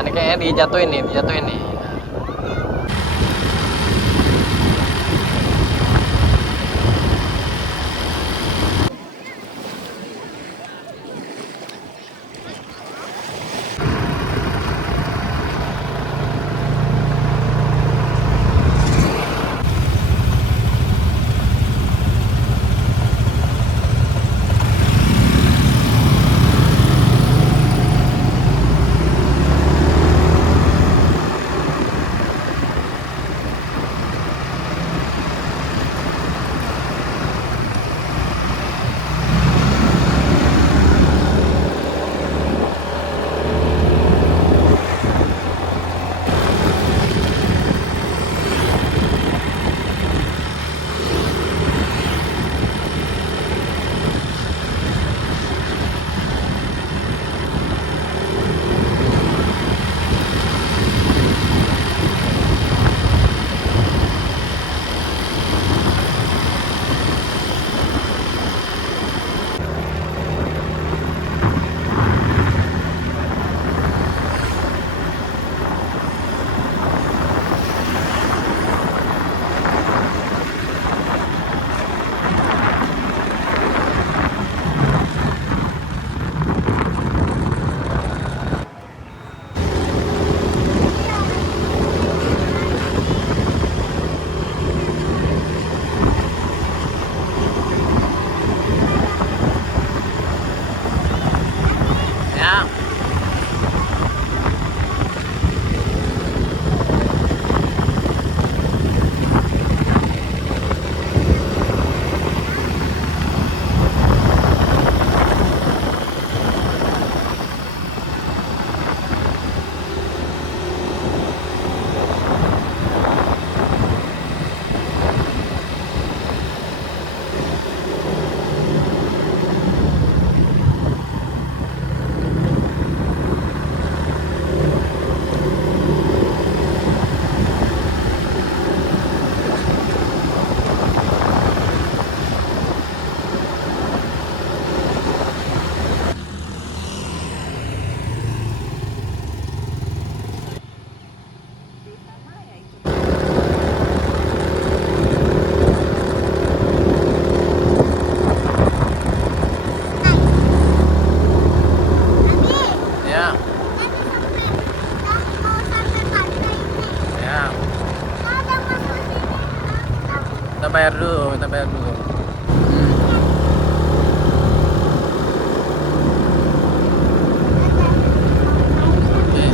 Nah, ini kayaknya dijatuhin nih. Ya. Ya. Ya. Kita bayar dulu. Oke.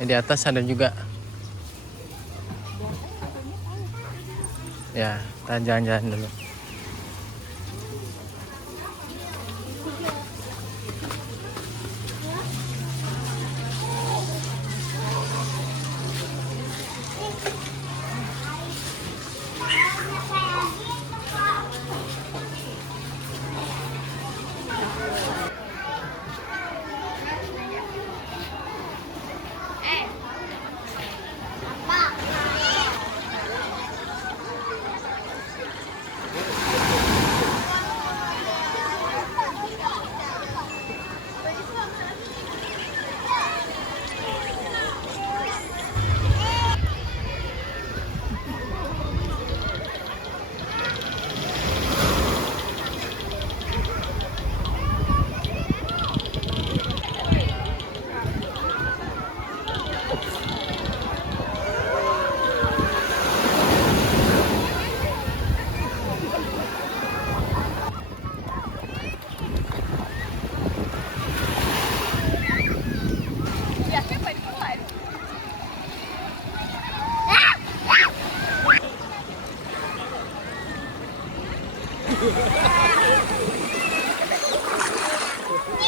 Di atas ada juga. Ya, kita jalan-jalan dulu.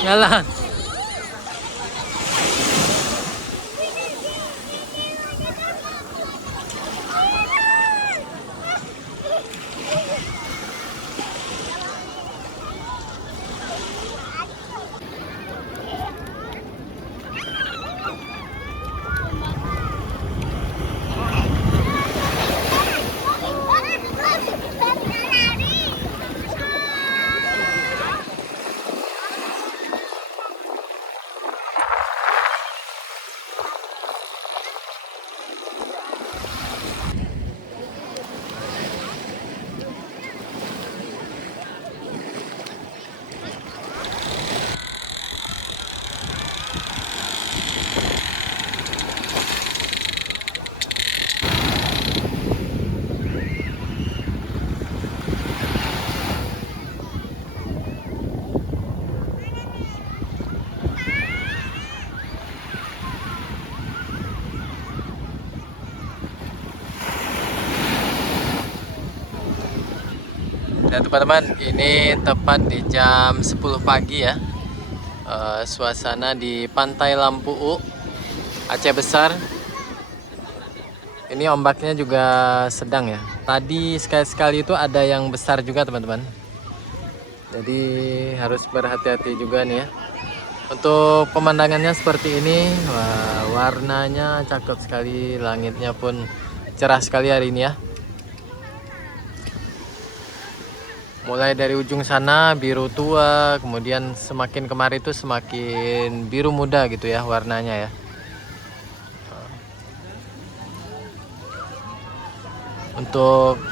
Jalan. Dan teman-teman, ini tepat di jam 10 pagi ya. Suasana di Pantai Lampu Aceh Besar. Ini ombaknya juga sedang ya. Tadi sekali-sekali itu ada yang besar juga teman-teman. Jadi harus berhati-hati juga nih ya. Untuk pemandangannya seperti ini. Wah, warnanya cakep sekali. Langitnya pun cerah sekali hari ini ya. Mulai dari ujung sana biru tua, kemudian semakin kemari itu semakin biru muda gitu ya warnanya ya. Untuk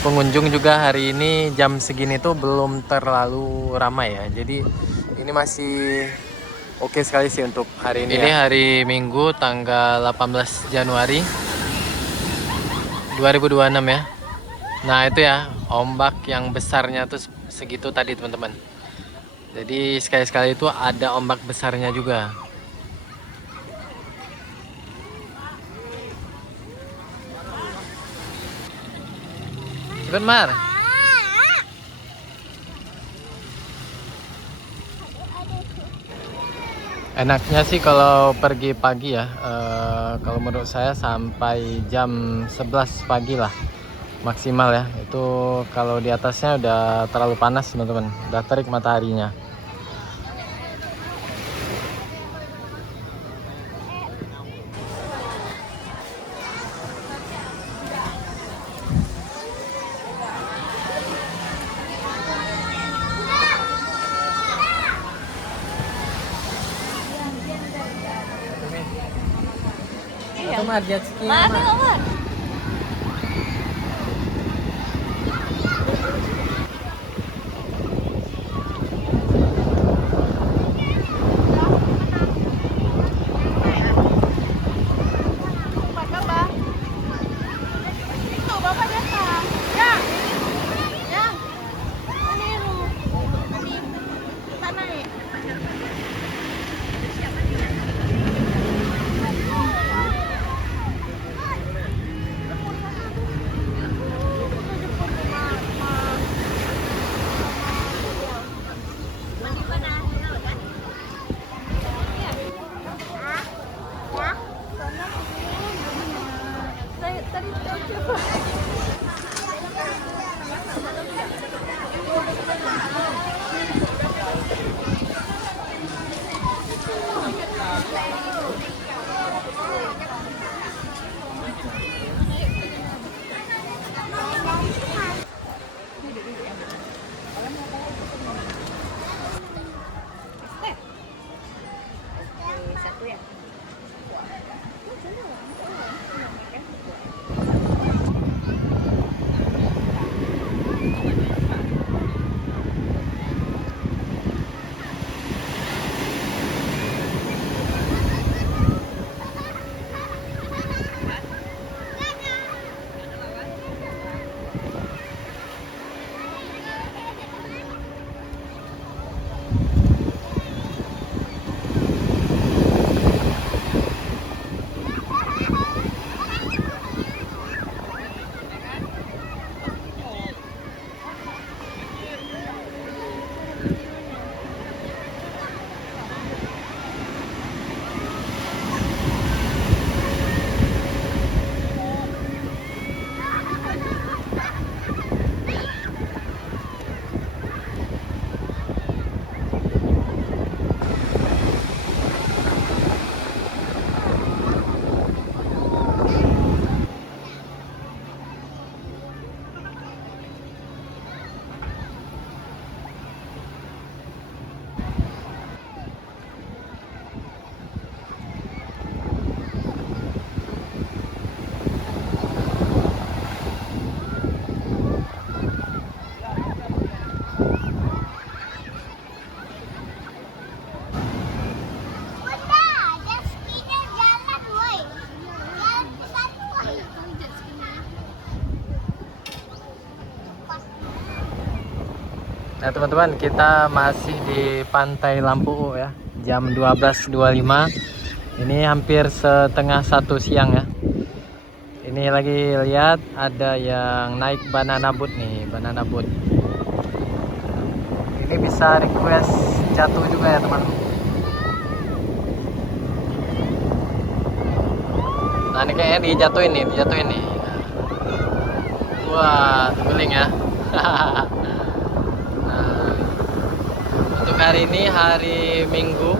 pengunjung juga hari ini jam segini tuh belum terlalu ramai ya. Jadi ini masih oke sekali sih untuk hari ini. Ini ya. Hari Minggu tanggal 18 Januari 2026 ya. Nah itu ya, ombak yang besarnya tuh segitu tadi teman-teman. Jadi sekali-sekali itu ada ombak besarnya juga. Cepet Mar. Enaknya sih kalau pergi pagi ya, kalau menurut saya sampai jam 11 pagi lah maksimal ya. Itu kalau di atasnya udah terlalu panas teman-teman, udah terik mataharinya. Mar, jet ski. Mar. Nah teman-teman, kita masih di Pantai Lampu ya, jam 12.25. Ini hampir setengah 1 siang ya. Ini lagi lihat ada yang naik banana boat nih, banana boat. Ini bisa request jatuh juga ya teman. Nah ini kayaknya dijatuhin nih. Wah, guling ya. Nah, untuk hari ini hari Minggu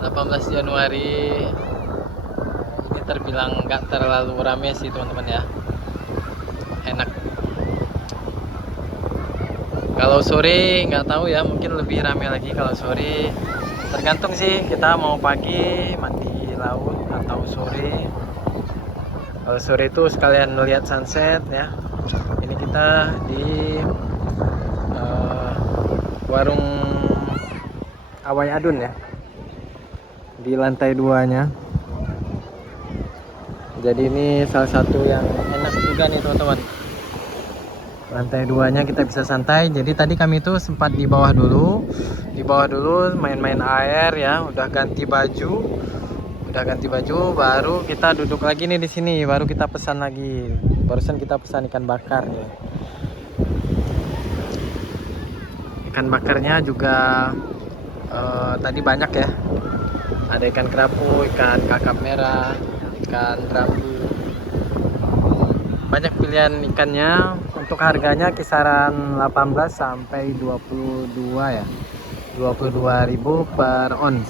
18 Januari ini terbilang nggak terlalu rame sih teman-teman ya. Enak. Kalau sore nggak tahu ya, mungkin lebih rame lagi kalau sore. Tergantung sih kita mau pagi mandi laut atau sore. Kalau sore itu sekalian melihat sunset ya. Ini kita di warung Awai Adun ya, di lantai 2-nya. Jadi ini salah satu yang enak juga nih teman-teman. Lantai 2-nya kita bisa santai. Jadi tadi kami itu sempat di bawah dulu main-main air ya. Udah ganti baju, baru kita duduk lagi nih di sini. Baru kita pesan lagi. Barusan kita pesan ikan bakar nih. Ikan bakarnya juga tadi banyak ya. Ada ikan kerapu, ikan kakap merah, ikan rambu. Banyak pilihan ikannya. Untuk harganya kisaran 18 sampai 22 ya. 22.000 per ons.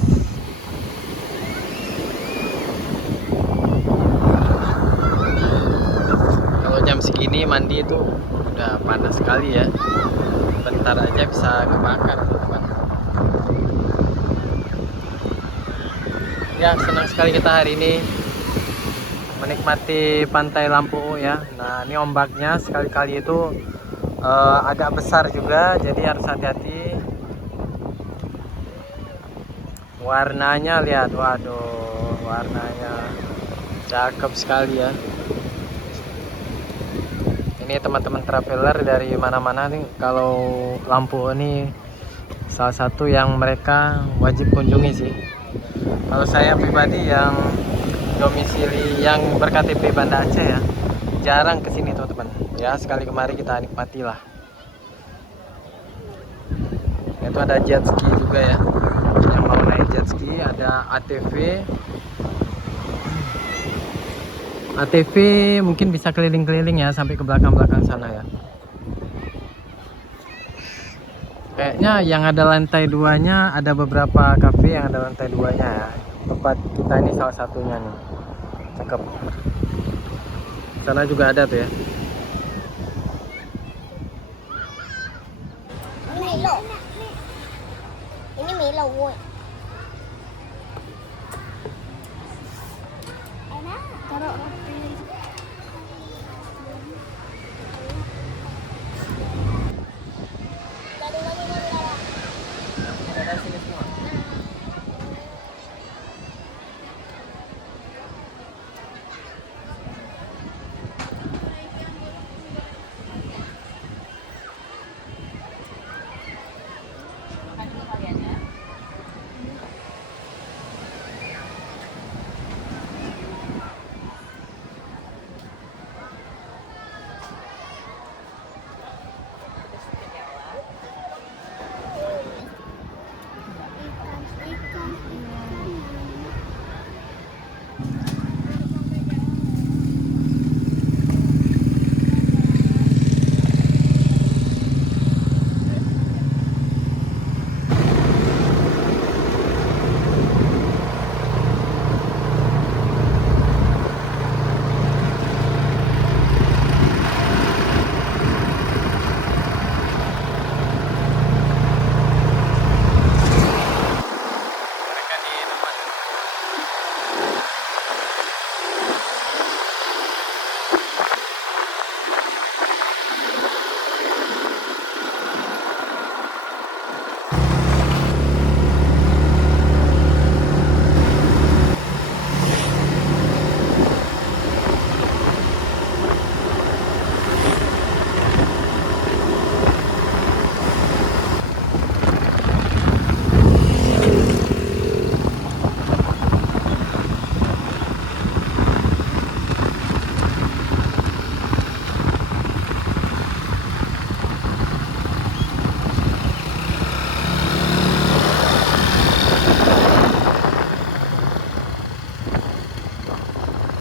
Kalau jam segini mandi itu udah panas sekali ya. Bentar aja bisa kebakar teman-teman. Ya, senang sekali kita hari ini menikmati Pantai Lampu ya. Nah ini ombaknya sekali-kali itu agak besar juga, jadi harus hati-hati. Warnanya lihat, waduh, warnanya cakep sekali ya. Ini teman-teman traveler dari mana-mana nih, kalau Lampu ini salah satu yang mereka wajib kunjungi sih. Kalau saya pribadi yang domisili yang berKTP Banda Aceh ya, jarang kesini teman-teman ya. Sekali kemari kita nikmati lah. Itu ada jet ski juga ya, yang mau naik jet ski. Ada ATV mungkin bisa keliling-keliling ya sampai ke belakang-belakang sana ya. Kayaknya yang ada lantai 2-nya ada beberapa cafe yang ada lantai 2-nya ya. Tempat kita ini salah satunya nih. Cakep. Sana juga ada tuh ya.